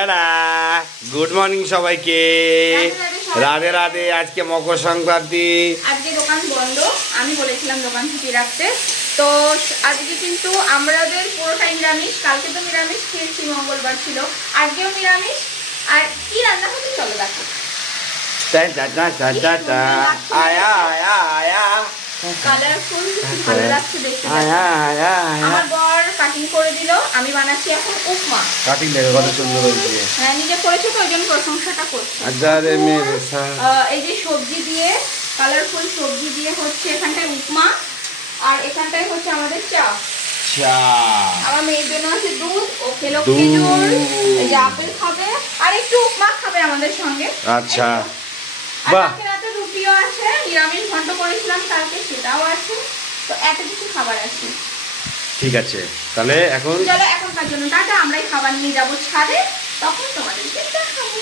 Tata, good morning সবাইকে। রাধে রাধে। আজকে মকর সংক্রান্তি। আজকে দোকান বন্ধ, আমি বলেছিলাম দোকান ছুটি রাখতে। তো আজকে কিন্তু আমাদের পুরোটাই নিরামিষ। কালকে তো নিরামিষ খেয়েছি, মঙ্গলবার ছিল, আজকেও নিরামিষ। আর কি রান্না হচ্ছে চলো দেখো। আয়া আয়া আয়া কালারফুল, ভালো লাগছে দেখতে। আমার বর কাটিং করে দিল, আমি বানাচ্ছি এখন উপমা। কাটিং দেখো কত সুন্দর হয়েছে। হ্যাঁ, নিজে করেছো তো, ওই জন্য প্রশংসাটা করছি। এই যে সবজি দিয়ে, কালারফুল সবজি দিয়ে হচ্ছে এখানটায় উপমা, আর এখানটায় হচ্ছে আমাদের চা। আমার মেয়ের জন্য আছে দুধ, ও খেলো খেজুর, এই যে আপেল খাবে, আর একটু উপমা খাবে আমাদের সঙ্গে। আচ্ছা, বাহ। রাতে রুটিও আছে, নিরামিষ ঘন্ট করেছিলাম কালকে, সেটাও আছে। তো এত কিছু খাবার আছে। ঠিক আছে, তাহলে এখন চলো এখনকার জন্য টাটা। আমরাই খাবার নিয়ে যাবো ছাদে, তখন তোমাদেরকে দেখাবো।